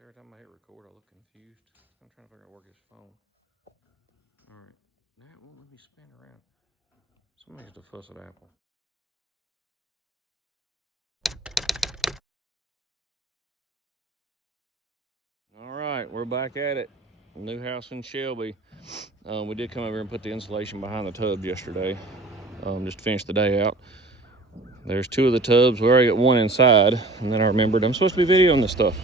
Every time I hit record, I look confused. I'm trying to figure out how to work his phone. All right, now it won't let me spin around. Somebody needs to fuss at Apple. All right, we're back at it. New house in Shelby. We did come over and put the insulation behind the tubs yesterday, just to finish the day out. There's 2 of the tubs. We already got 1 inside, and then I remembered I'm supposed to be videoing this stuff.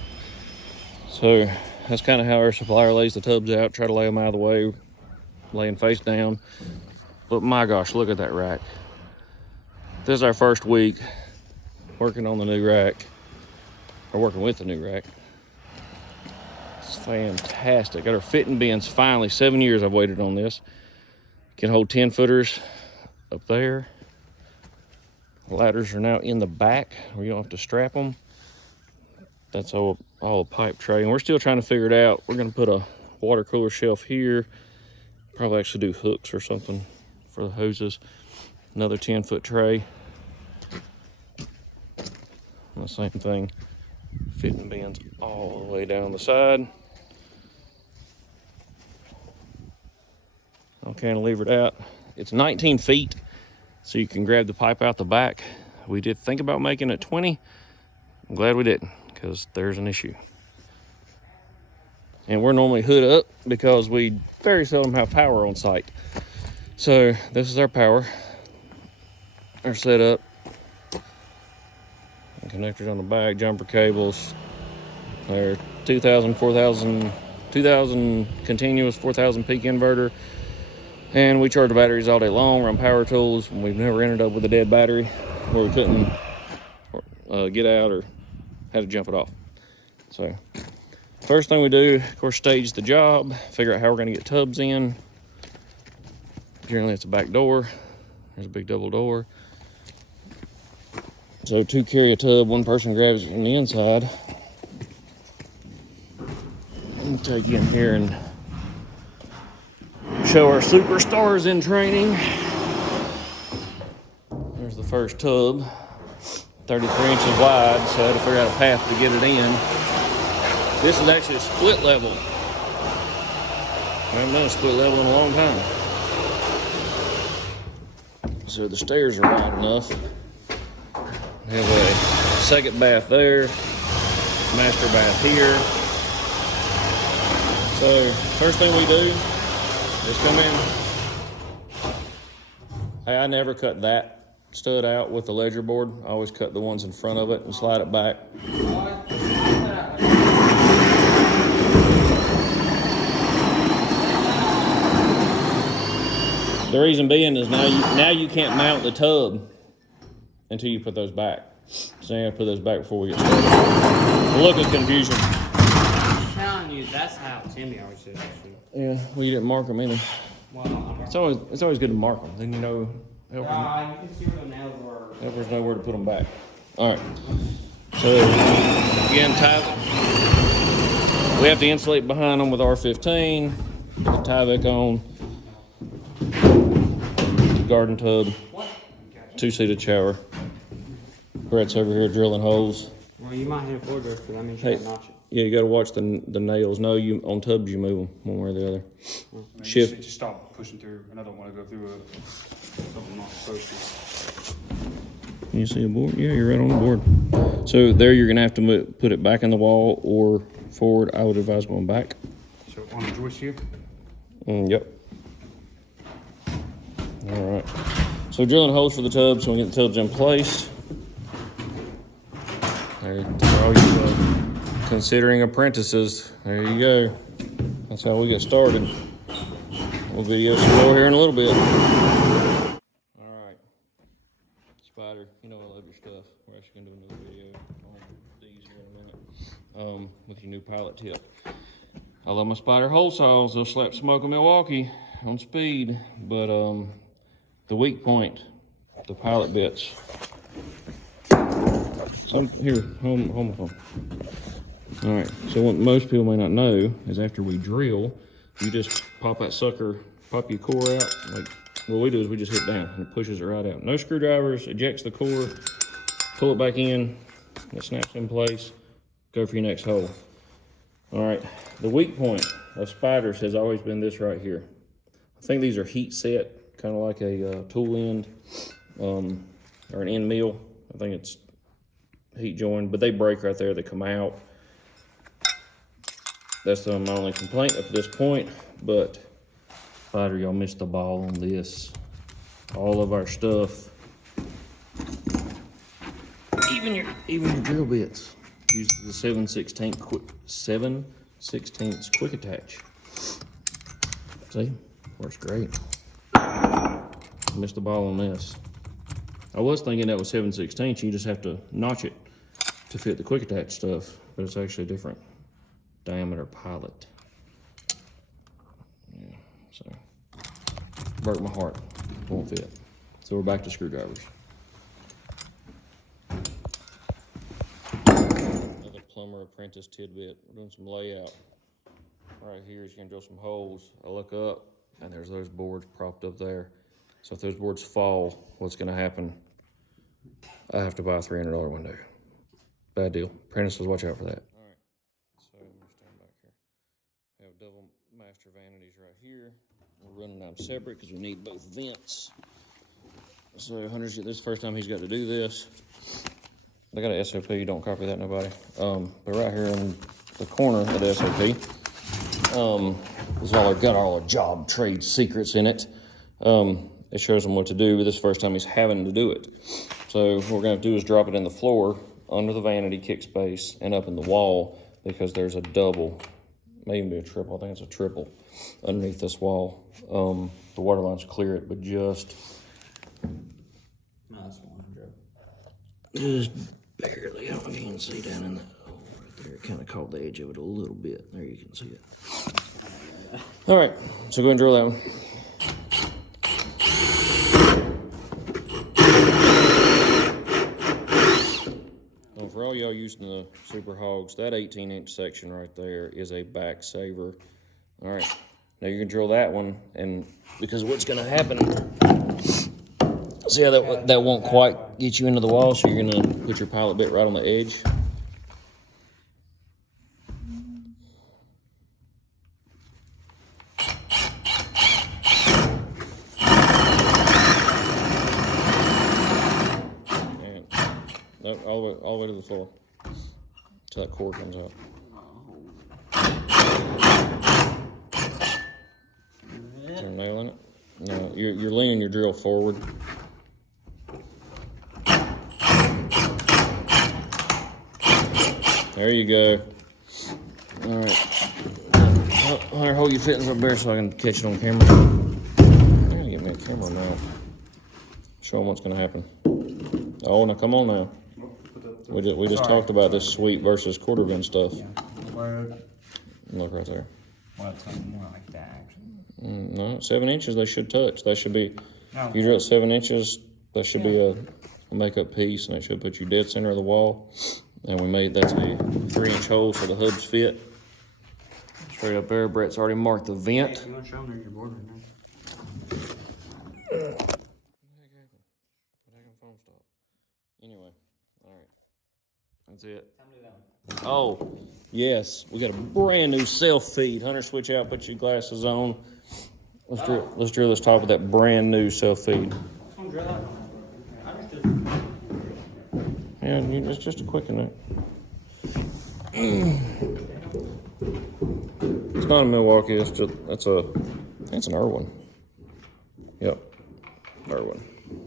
So that's kind of how our supplier lays the tubs out, try to lay them out of the way, laying face down. But my gosh, look at that rack. This is our first week working on the new rack, or working with the new rack. It's fantastic. Got our fitting bins finally. 7 years I've waited on this. Can hold 10 footers up there. Ladders are now in the back where you don't have to strap them. That's all a pipe tray, and we're still trying to figure it out. We're gonna put a water cooler shelf here. Probably actually do hooks or something for the hoses. Another 10-foot tray. And the same thing. Fitting bins all the way down the side. I'll cantilever it out. It's 19 feet, so you can grab the pipe out the back. We did think about making it 20. I'm glad we didn't, because there's an issue. And we're normally hood up because we very seldom have power on site. So this is our power, our setup. And connectors on the back, jumper cables. Our 2000 continuous 4000 peak inverter. And we charge the batteries all day long, run power tools. We've never ended up with a dead battery where we couldn't get out or had to jump it off. So first thing we do, of course, stage the job, figure out how we're gonna get tubs in. Generally it's a back door. There's a big double door. So 2 carry a tub, 1 person grabs it from the inside. I'll take you in here and show our superstars in training. There's the first tub, 33 inches wide, so I had to figure out a path to get it in. This is actually a split level. I haven't done a split level in a long time. So the stairs are wide enough. We have a second bath there, master bath here. So first thing we do is come in. Hey, I never cut that stud out with the ledger board. I always cut the ones in front of it and slide it back. The reason being is now you can't mount the tub until you put those back. So you have to put those back before we get started. A look of confusion. I'm telling you, that's how Timmy always says. Yeah, well, you didn't mark them either. Well, It's always good to mark them. Then you know, you can see where the nails were. helpers know where to put them back. All right. So again, we have to insulate behind them with R15. Put the Tyvek on. Garden tub. 2-seated shower. Brett's over here drilling holes. Well, you might hit a floor drift, because that means you gotta notch it. Yeah, you got to watch the nails. No, on tubs you move them one way or the other. Shift. Just stop pushing through, and I don't want to go through something not supposed to. Can you see a board? Yeah, you're right on the board. So there you're going to have to put it back in the wall or forward. I would advise going back. So on the joist here? Yep. All right. So drilling holes for the tubs so we get the tubs in place. There, for all you considering apprentices, there you go. That's how we get started. We'll video some more here in a little bit. All right, Spider, you know I love your stuff. We're actually gonna do another video on these here in a minute with your new pilot tip. I love my Spider hole saws. They'll slap smoke in Milwaukee on speed, but the weak point, the pilot bits. Here, hold my phone. All right, so what most people may not know is after we drill, you just pop that sucker, pop your core out. Like what we do is we just hit down and it pushes it right out. No screwdrivers, ejects the core, pull it back in, it snaps in place, go for your next hole. All right, the weak point of spiders has always been this right here. I think these are heat set, kind of like a tool end or an end mill. I think it's heat joined, but they break right there, they come out. That's my only complaint up to this point, but spider, y'all missed the ball on this. All of our stuff, even your drill bits, use the 7/16 quick attach. See, works great. Missed the ball on this. I was thinking that was 7/16. You just have to notch it to fit the quick attach stuff, but it's actually a different diameter pilot. Yeah, so broke my heart. Won't fit. So we're back to screwdrivers. Another plumber apprentice tidbit. We're doing some layout. Right here is gonna drill some holes. I look up and there's those boards propped up there. So if those boards fall, what's gonna happen? I have to buy a $300 window. Bad deal. Apprentices, watch out for that. All right, so let me stand back here. We have double master vanities right here. We're running them separate because we need both vents. So Hunter's this first time he's got to do this. I got an SOP, don't copy that, nobody. But right here in the corner of the SOP, got all our job trade secrets in it. It shows him what to do, but this first time he's having to do it. So what we're gonna do is drop it in the floor, under the vanity kick space, and up in the wall, because there's a double, maybe be a triple, I think it's a triple, underneath this wall. The water lines clear it, but just barely. I don't know if you can see down in the right there. It kind of caught the edge of it a little bit. There you can see it. All right, so go ahead and drill that one. Well, for all y'all using the Super Hogs, that 18-inch section right there is a back saver. All right, now you can drill that one, and because what's going to happen, see how that won't quite get you into the wall, so you're going to put your pilot bit right on the edge. Nope, all the way to the floor, until that cord comes out. Is there a nail in it? No, you're leaning your drill forward. There you go. All right. Hunter, hold your fittings up there so I can catch it on camera. I gotta get me a camera now. Show them what's gonna happen. Oh, now come on now. We just talked about this sweep versus quarter vent stuff. Yeah. Look right there. Well, it's more like that, actually. No, 7 inches they should touch. That should be, No. if you drill 7 inches, that should be a makeup piece, and it should put you dead center of the wall. And that's a 3-inch hole so the hubs fit. Straight up there, Brett's already marked the vent. Hey, you want to show them your board right now? Anyway, all right, that's it. Oh, yes, we got a brand new self feed. Hunter, switch out, put your glasses on. Let's drill this top of that brand new self feed. Yeah, it's just a quick one. It's not a Milwaukee. It's an Irwin. Yep, Irwin,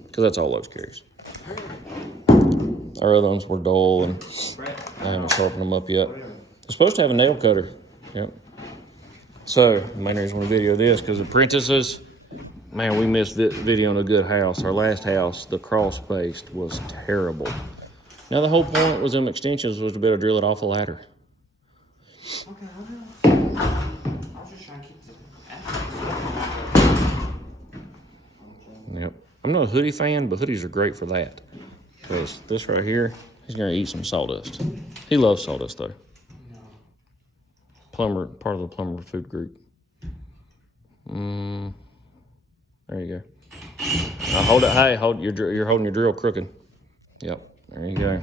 because that's all Lowe's carries. Our other ones were dull, and I haven't sharpened them up yet. They're supposed to have a nail cutter. Yep. So, the main reason we video this, because apprentices, man, we missed videoing a good house. Our last house, the crawl space was terrible. Now, the whole point was them extensions was to be able to drill it off a ladder. Okay, I was just trying to keep the... Yep. I'm not a hoodie fan, but hoodies are great for that. Because this right here, he's going to eat some sawdust. He loves sawdust, though. No. Plumber, part of the plumber food group. There you go. Now hold it. Hey, you're holding your drill crooked. Yep. There you go.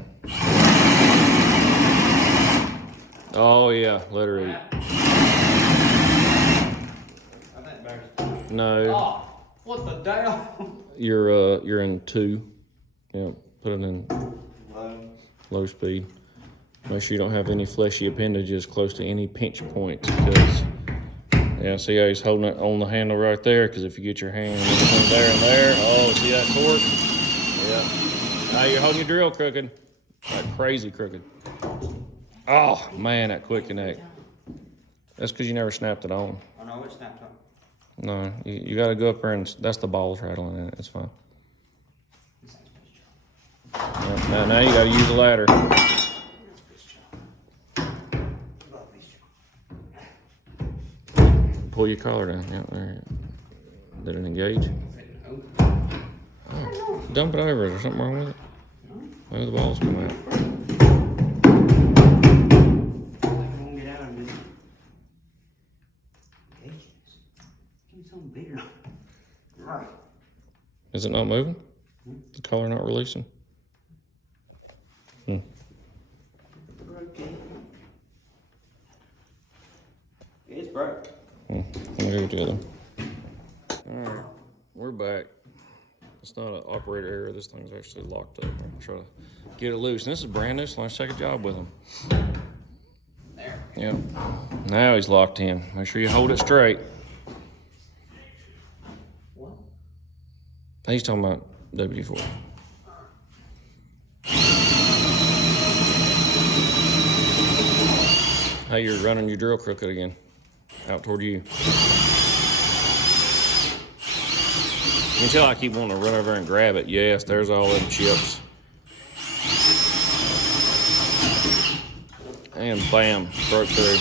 Oh yeah, let her eat. I think bears. No, Oh, what the damn? you're in 2. Yeah, put it in low speed. Make sure you don't have any fleshy appendages close to any pinch points, because yeah, see how he's holding it on the handle right there? Because if you get your hand in between there and there, oh, see that torque? Yeah. Now you're holding your drill crooked. Like crazy crooked. Oh, man, that quick connect. That's because you never snapped it on. I know it snapped on. No, you got to go up there and that's the balls rattling in it. It's fine. Yeah, now you got to use the ladder. Pull your collar down. Yeah, there. Did it engage? Oh, dump it over. Is there something wrong with it? Maybe the balls come out. I won't get out of this. Give me something bigger. Right. Is it not moving? The collar not releasing? Okay. It's broke. Let me go get the other one. Alright, we're back. It's not an operator error. This thing's actually locked up. I'm gonna try to get it loose. And this is brand new, so let's take a job with him. There. Yep. Now he's locked in. Make sure you hold it straight. What? He's talking about WD-4. Hey, you're running your drill crooked again. Out toward you. You can tell I keep wanting to run over and grab it. Yes, there's all them chips. And bam, broke through.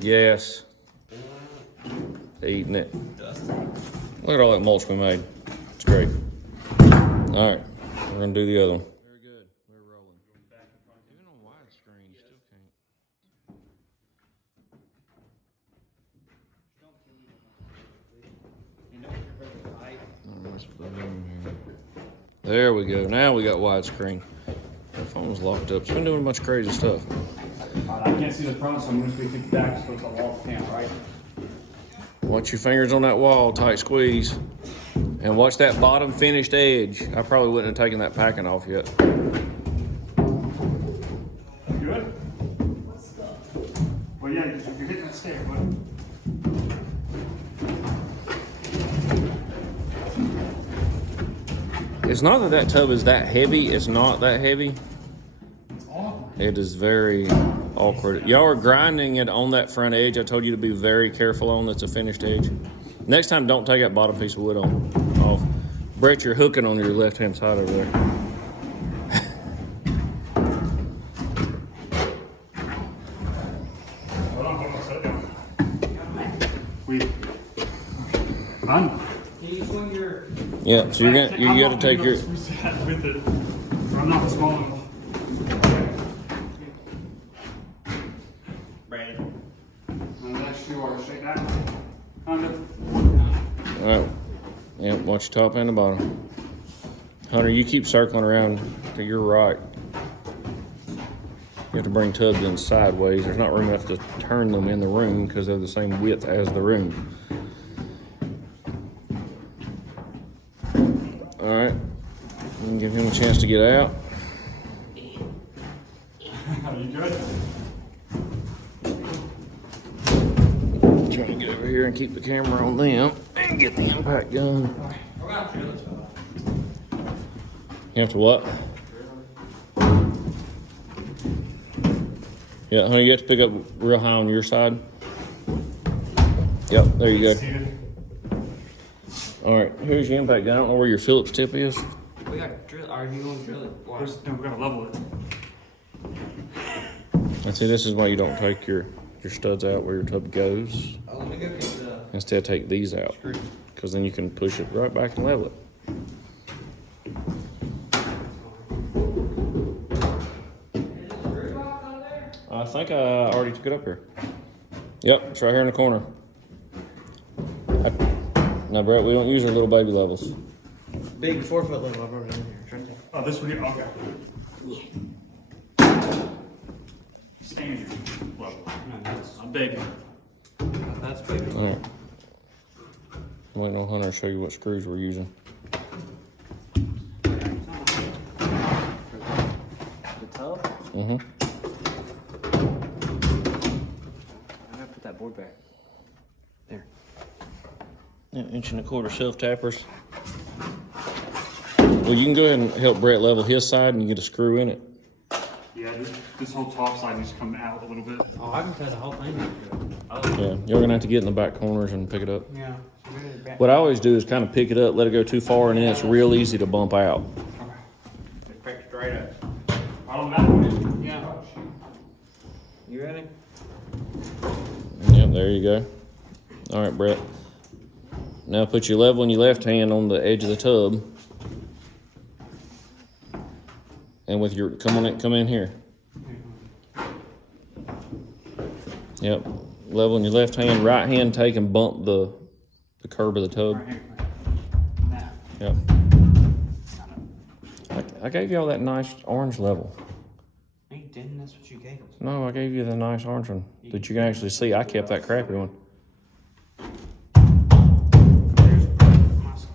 Yes. Eating it. Look at all that mulch we made. It's great. All right, we're gonna do the other one. Very good. We're rolling. Even on widescreen, you still can't. There we go. Now we got widescreen. The phone was locked up. It's been doing a bunch of crazy stuff. I can't see the front, so I'm going to be thinking back so it's a wall cam, right? Watch your fingers on that wall, tight squeeze. And watch that bottom finished edge. I probably wouldn't have taken that packing off yet. Good? Well, yeah, you're hitting that stair, bud. It's not that that tub is that heavy. It's not that heavy. It's awkward. It is very awkward. Y'all are grinding it on that front edge. I told you to be very careful on. That's a finished edge. Next time, don't take that bottom piece of wood off. Brett, you're hooking on your left-hand side over there. Hold on, set it down. Run. Can you swing your... Yeah, so you got to take your... With it. I'm not small enough. Brad. Unless you are straight down. Kind of. All right. Yeah, watch your top and the bottom. Hunter, you keep circling around to your right. You have to bring tubs in sideways. There's not room enough to turn them in the room because they're the same width as the room. All right. You can give him a chance to get out. Are you good? Trying to get over here and keep the camera on them and get the impact gun. You have to what? Yeah, honey, you have to pick up real high on your side. Yep, there you go. All right, here's your impact gun. I don't know where your Phillips tip is. We got to drill. Are you going to drill it? Why? No, we gotta level it. And see, this is why you don't take your studs out where your tub goes. Oh, let me go get the Instead, take these out screws. because then you can push it right back and level it. I think I already took it up here. Yep, it's right here in the corner. Now, Brett, we don't use our little baby levels. Big 4-foot level over in here. It's right there. Oh, this one here? Okay. Standard level. baby. That's big. All right. I'm waiting on Hunter to show you what screws we're using. The tub? Mm-hmm. I gotta put that board back. There. Yeah, 1.25" self tappers. Well, you can go ahead and help Brett level his side and you get a screw in it. Yeah, this whole top side needs to come out a little bit. Oh, I can cut the whole thing. Oh. Yeah, you're gonna have to get in the back corners and pick it up. Yeah. So we're gonna back. What I always do is kind of pick it up, let it go too far, and then it's real easy to bump out. Just back straight up. I don't know. Yeah. You ready? Yep, there you go. All right, Brett. Now put your level in your left hand on the edge of the tub. And with your, come in here. Yep, level in your left hand, right hand take and bump the curb of the tub. Right here. Now. Yep. I gave you all that nice orange level. No, you didn't. That's what you gave us. No, I gave you the nice orange one that you can actually see. I kept that crappy one. There's my side.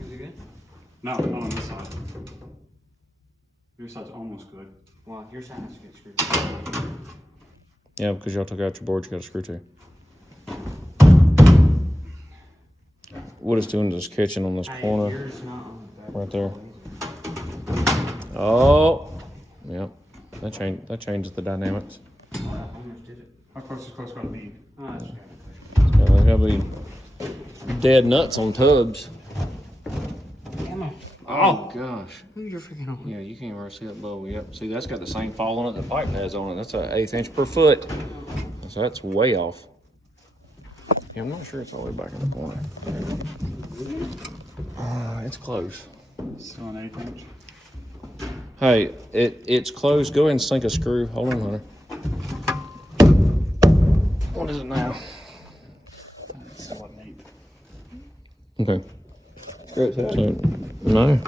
Is it good? No, not on this side. Your side's almost good. Well, your side has to get screwed. Yeah, because y'all took out your board, you got a screw to. What it's doing is catching on this corner Yours not on the back. right there. Oh, yep. That changes the dynamics. Oh, I almost did it. How close is close gotta be? Oh, that's good. There's gotta be dead nuts on tubs. Damn it. Oh gosh. Who's your freaking on? Yeah, you can't even see that bubble. Yep. See, that's got the same fall on it the pipe has on it. That's an 1/8 inch per foot. So that's way off. Yeah, I'm not sure it's all the way back in the corner. It's close. Still an 1/8 inch. Hey, it's closed. Go ahead and sink a screw. Hold on, Hunter. What is it now? It's still an 8. Okay. Screw it to it. So, no.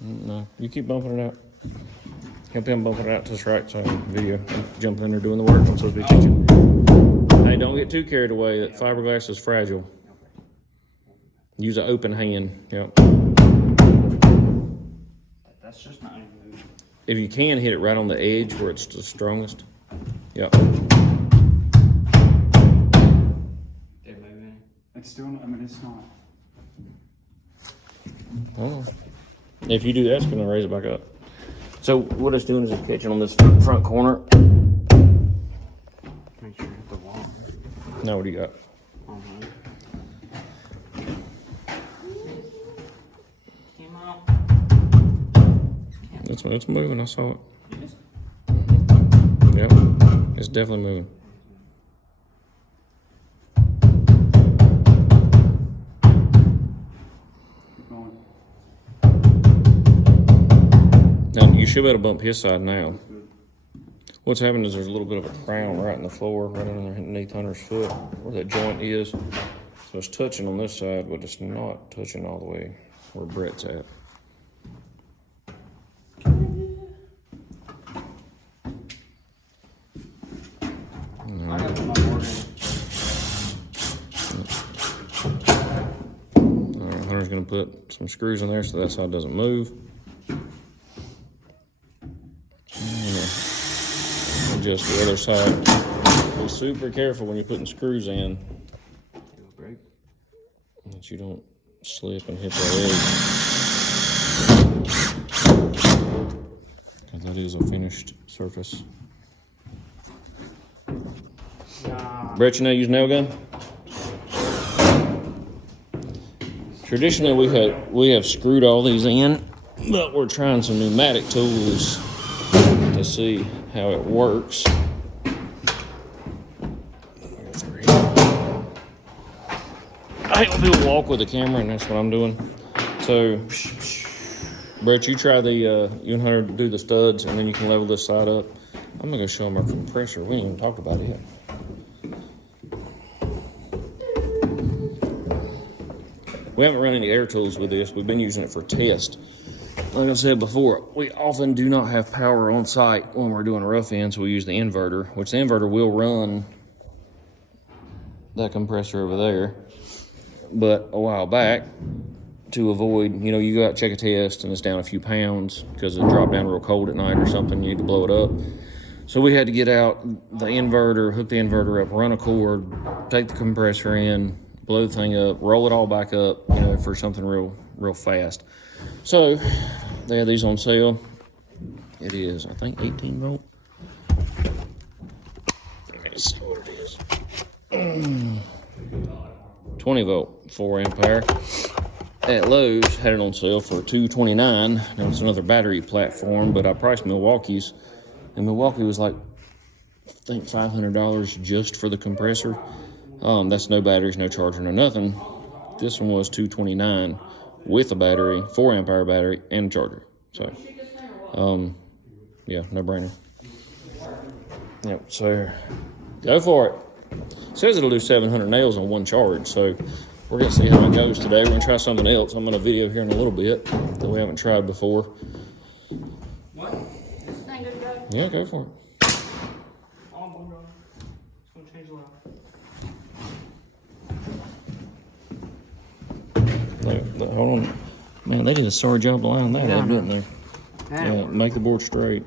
No, you keep bumping it out. Help him bump it out to this right side of the video. I'm jumping in there doing the work. I'm supposed to be teaching. Hey, don't get too carried away. That fiberglass is fragile. Use an open hand. Yep. That's just not even moving. If you can, hit it right on the edge where it's the strongest. Yep. They're moving. It's still, I mean, it's not. Oh. If you do that, it's going to raise it back up. So what it's doing is it's catching on this front corner. Make sure you hit the wall. Now what do you got? Came out. It's moving. I saw it. Yes. Yep. It's definitely moving. Keep going. Now you should be able to bump his side now. That's good. What's happened is there's a little bit of a crown right in the floor, right underneath Hunter's foot, where that joint is. So it's touching on this side, but it's not touching all the way where Brett's at. I got to put my board in. All right, Hunter's gonna put some screws in there so that side doesn't move. Adjust the other side. Be super careful when you're putting screws in It'll break. that you don't slip and hit that edge. Because that is a finished surface. Nah. Brett, you know use nail gun? Traditionally we have screwed all these in, but we're trying some pneumatic tools to see how it works. I hate when people walk with the camera, and that's what I'm doing. So, Brett, you try the, you and Hunter do the studs, and then you can level this side up. I'm gonna go show them our compressor. We ain't even talked about it. We haven't run any air tools with this. We've been using it for test. Like I said before, we often do not have power on site when we're doing rough in, so we use the inverter, which the inverter will run that compressor over there. But a while back, to avoid, you go out check a test and it's down a few pounds because it dropped down real cold at night or something, you need to blow it up. So we had to get out the inverter, hook the inverter up, run a cord, take the compressor in, blow the thing up, roll it all back up, for something real fast. So they had these on sale. It is, I think, 18 volt. Let me see what it is. 20 volt, 4 ampere. At Lowe's, had it on sale for $229. Now it's another battery platform, but I priced Milwaukee's, and Milwaukee was like, I think $500 just for the compressor. That's no batteries, no charger, no nothing. This one was $229 with a battery, 4 ampere battery, and a charger. So, yeah, no brainer. Yep, so go for it. It says it'll do 700 nails on one charge, so we're going to see how it goes today. We're going to try something else. I'm going to video here in a little bit that we haven't tried before. What? This thing good to go? Yeah, go for it. Oh, I'm going to go. It's going to change the light. Hold on. Man, they did a sorry job line that up, didn't they? Yeah, make the board straight.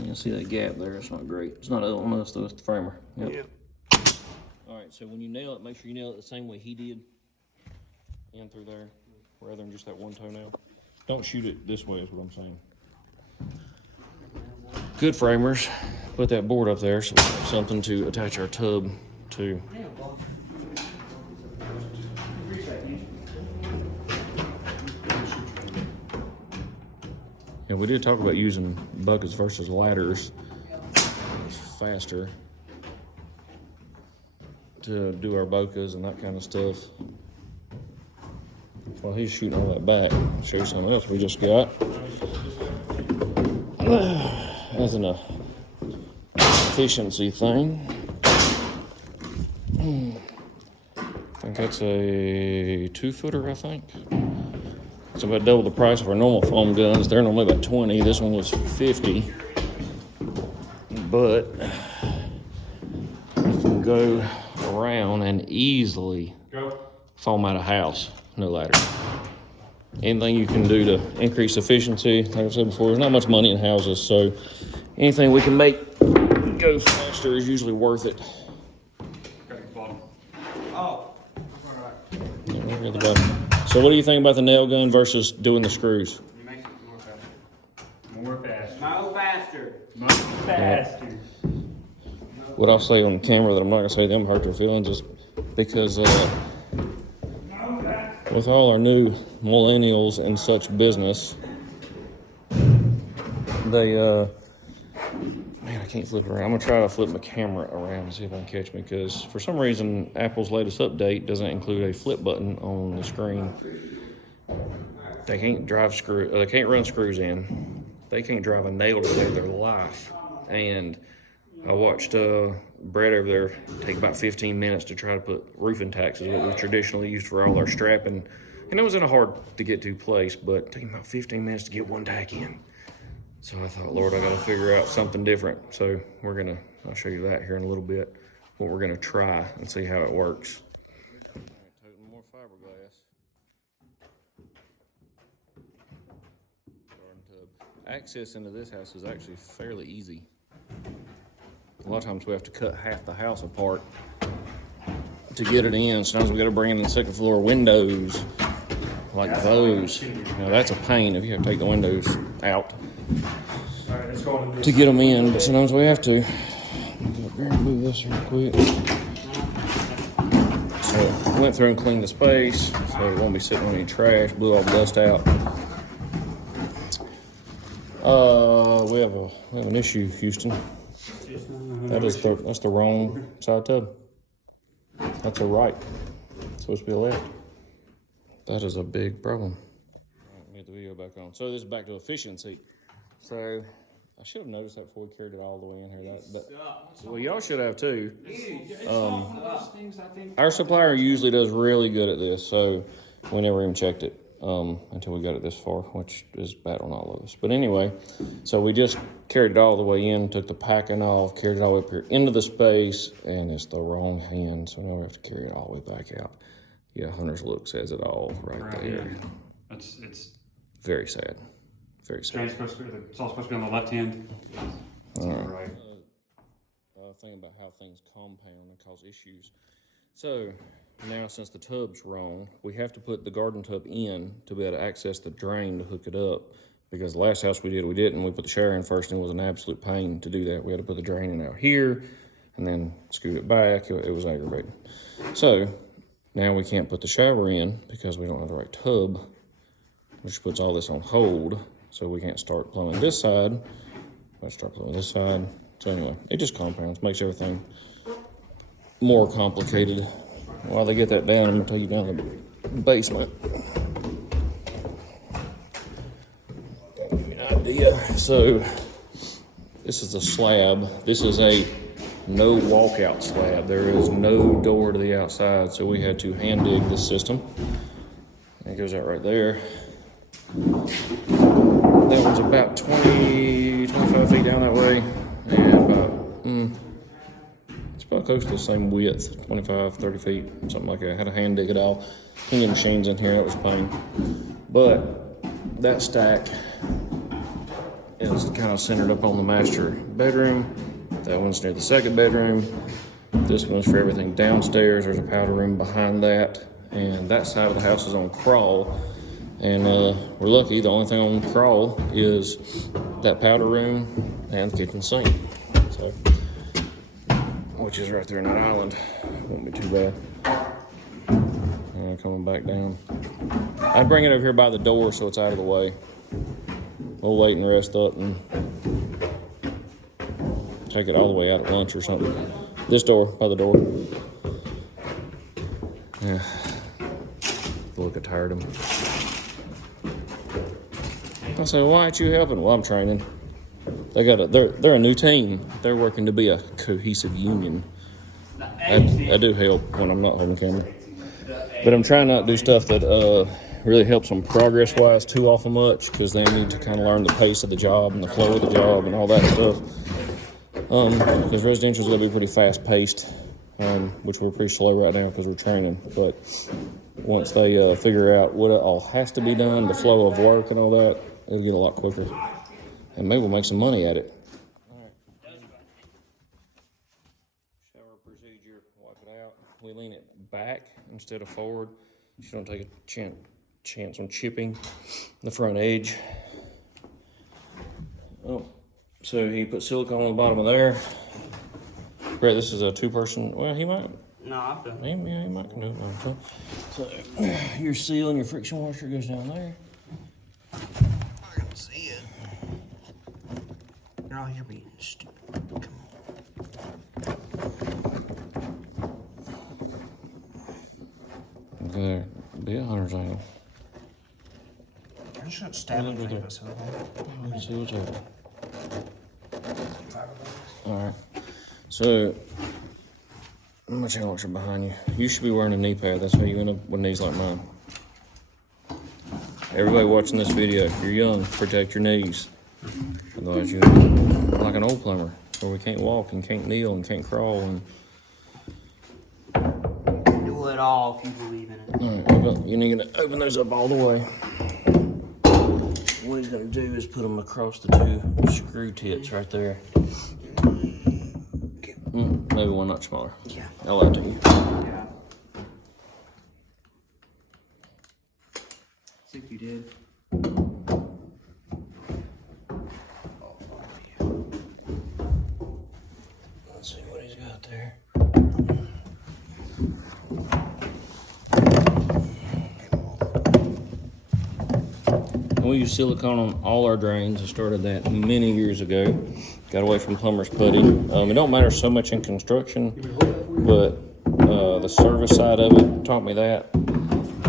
You see that gap there? It's not great. It's not on us, though. It's the framer. Yep. All right, so when you nail it, make sure you nail it the same way he did. In through there, rather than just that one toenail. Don't shoot it this way is what I'm saying. Good framers. Put that board up there so we have something to attach our tub to. Yeah, we did talk about using buckets versus ladders. It's faster to do our bokehs and that kind of stuff. While he's shooting all that back, I'll show you something else we just got. As an efficiency thing. I think that's a 2-footer, I think. It's about double the price of our normal foam guns. They're normally about 20. This one was 50. But you can go around and easily foam out a house. No ladder. Anything you can do to increase efficiency, like I said before, there's not much money in houses, so anything we can make go faster is usually worth it. Oh, Yeah, so what do you think about the nail gun versus doing the screws? You make it more faster. no faster. More faster. What I'll say on camera that I'm not going to say them hurt their feelings is because with all our new millennials and such business, they, man, I can't flip it around. I'm going to try to flip my camera around and see if I can catch me, because for some reason, Apple's latest update doesn't include a flip button on the screen. They can't they can't run screws in. They can't drive a nail to save their life. And I watched Brett over there take about 15 minutes to try to put roofing tacks, is what we traditionally used for all our strapping. And it was in a hard to get to place, but it took about 15 minutes to get one tack in. So I thought, Lord, I got to figure out something different. So I'll show you that here in a little bit, what we're going to try and see how it works. Toting more fiberglass. Access into this house is actually fairly easy. A lot of times we have to cut half the house apart to get it in. Sometimes we got to bring in the second floor windows like those. Now that's a pain if you have to take the windows out to get them in, but sometimes we have to. Move this real quick. So I went through and cleaned the space so it won't be sitting on any trash, blew all the dust out. We have an issue, Houston. That's the wrong side tub. That's a right. It's supposed to be a left. That is a big problem. Let me get the video back on. So this is back to efficiency. So I should have noticed that before we carried it all the way in here. Well, y'all should have too. Our supplier usually does really good at this. So we never even checked it until we got it this far, which is bad on all of us. But anyway, so we just carried it all the way in, took the packing off, carried it all the way up here into the space, and it's the wrong hand, so now we have to carry it all the way back out. Yeah, Hunter's look says it all right there. Here. It's very sad. Very sad. it's all supposed to be on the left hand. All right. Right. Thing about how things compound and cause issues. So now since the tub's wrong, we have to put the garden tub in to be able to access the drain to hook it up, because the last house we didn't. We put the shower in first and it was an absolute pain to do that. We had to put the drain in out here and then scoot it back. It was aggravating. So now we can't put the shower in because we don't have the right tub, which puts all this on hold. So we can't start plumbing this side. Let's start plumbing this side. So anyway, it just compounds, makes everything more complicated. While they get that down, I'm gonna take you down the basement. Give you an idea. So this is a slab. This is a no walkout slab. There is no door to the outside, so we had to hand dig this system. It goes out right there. That one's about 25 feet down that way. And about, it's about close to the same width, 25, 30 feet, something like that. I had to hand dig it all. Hanging machines in here, that was a pain. But that stack is kind of centered up on the master bedroom. That one's near the second bedroom. This one's for everything downstairs. There's a powder room behind that. And that side of the house is on crawl. And we're lucky, the only thing on crawl is that powder room and the kitchen sink. So, which is right there in that island. Won't be too bad. And coming back down. I bring it over here by the door so it's out of the way. We'll wait and rest up and take it all the way out at lunch or something. This door, by the door. Yeah. Look, I tired of him. I said, why aren't you helping? Well, I'm training. They're a new team. They're working to be a cohesive union. I do help when I'm not holding the camera. But I'm trying not to do stuff that really helps them progress-wise too awful much, because they need to kind of learn the pace of the job and the flow of the job and all that stuff. Because residential is going to be pretty fast-paced, which we're pretty slow right now because we're training. But once they figure out what all has to be done, the flow of work and all that, it'll get a lot quicker. And maybe we'll make some money at it. All right. Shower procedure, wipe it out. We lean it back instead of forward. You don't take a chance on chipping the front edge. Oh, so he put silicone on the bottom of there. Brett, this is a two-person. Well, he might. No, I've done it. Yeah, he might can do it now. So your seal and your friction washer goes down there. I can see it. No, you're being stupid. Come on. There. Be a hunter's angle. I should stab it with this. Let me see what's happening. Alright. So I'm gonna channel are behind you. You should be wearing a knee pad. That's how you end up with knees like mine. Everybody watching this video, if you're young, protect your knees. Otherwise you're like an old plumber, where we can't walk and can't kneel and can't crawl. And do it all if you believe in it. Alright, you need to open those up all the way. What he's gonna do is put them across the two screw tips right there. Maybe one notch smaller. Yeah. I'll add to you. Yeah. I think you did. Let's see what he's got there. We use silicone on all our drains. I started that many years ago. Got away from plumber's putty. It don't matter so much in construction, but the service side of it taught me that,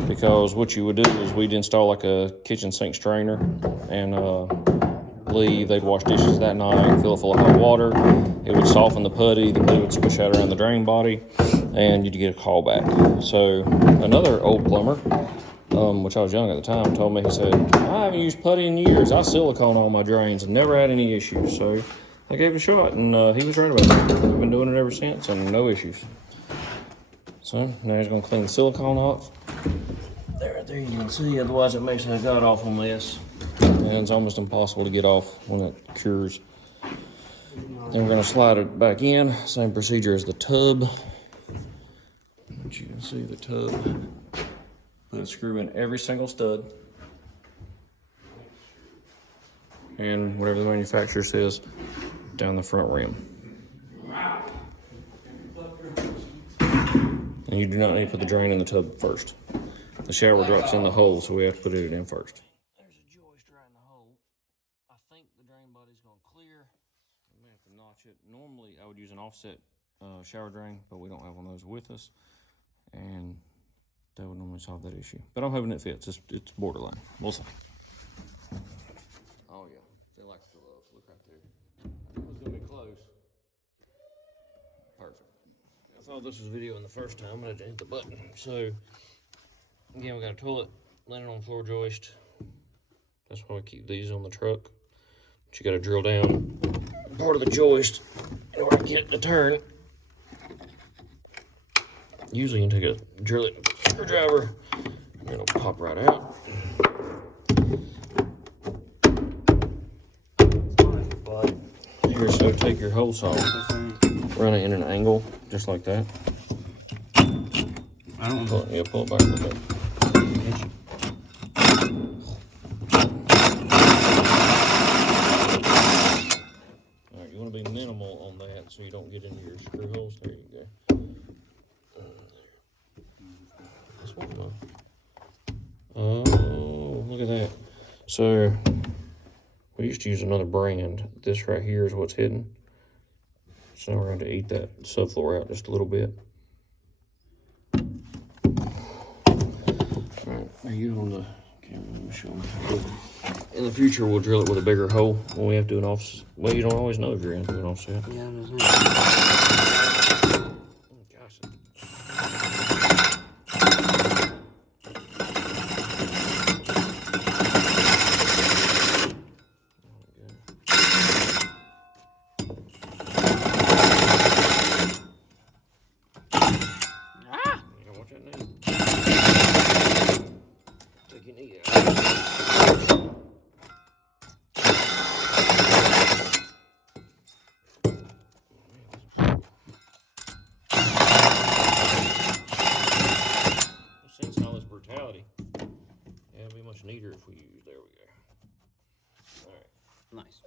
because what you would do is we'd install like a kitchen sink strainer and leave. They'd wash dishes that night, fill it full of hot water. It would soften the putty would squish out around the drain body, and you'd get a call back. So another old plumber which I was young at the time, told me, he said, I haven't used putty in years. I silicone all my drains and never had any issues. So I gave it a shot, and he was right about it. We've been doing it ever since, and no issues. So now he's gonna clean the silicone off. There you can see, otherwise it makes a god-awful mess. And it's almost impossible to get off when it cures. Then we're gonna slide it back in. Same procedure as the tub. But you can see the tub. Put a screw in every single stud. And whatever the manufacturer says, down the front rim. And you do not need to put the drain in the tub first. The shower drops in the hole, so we have to put it in first. There's a joist right in the hole. I think the drain body's gonna clear. We may have to notch it. Normally, I would use an offset shower drain, but we don't have one of those with us. And that would normally solve that issue. But I'm hoping it fits. It's borderline. We'll see. Oh yeah, they like the glove. Look right there. I knew it was gonna be close. Perfect. I thought this was video in the first time. I had to hit the button. So again, we got a toilet laying on floor joist. That's why we keep these on the truck. But you got to drill down part of the joist in order to get it to turn. Usually you can take a drill it screwdriver and it'll pop right out. Here, so take your hole saw, run it in an angle, just like that. I don't pull it back a little bit. Alright, you want to be minimal on that so you don't get into your screw holes. There you go. This one, oh, look at that. So we used to use another brand. This right here is what's hidden. So now we're going to eat that subfloor out just a little bit. Alright, are you on the camera? Let me show you. In the future, we'll drill it with a bigger hole when we have to do an offset. Well, you don't always know if you're going to do an offset. Yeah, Gosh. Yeah, it'd be much neater if we used. There we go. All right. nice.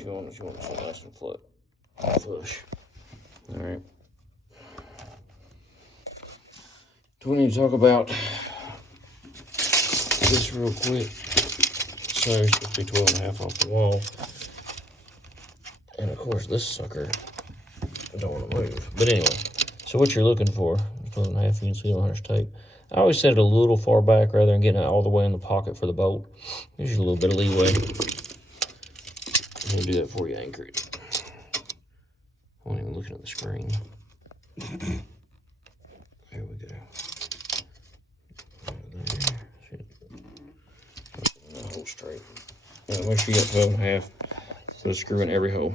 You want it nice and flush. All right. Do we need to talk about this real quick? So it's supposed to be 12.5 off the wall. And of course this sucker, I don't want to move. But anyway, so what you're looking for, 12.5, you can see on there's tape. I always set it a little far back rather than getting it all the way in the pocket for the bolt. Gives you a little bit of leeway. Let me do that before you anchor it. I wasn't even looking at the screen. There we go. Hold straight. Now make sure you got 12.5. Put a screw in every hole.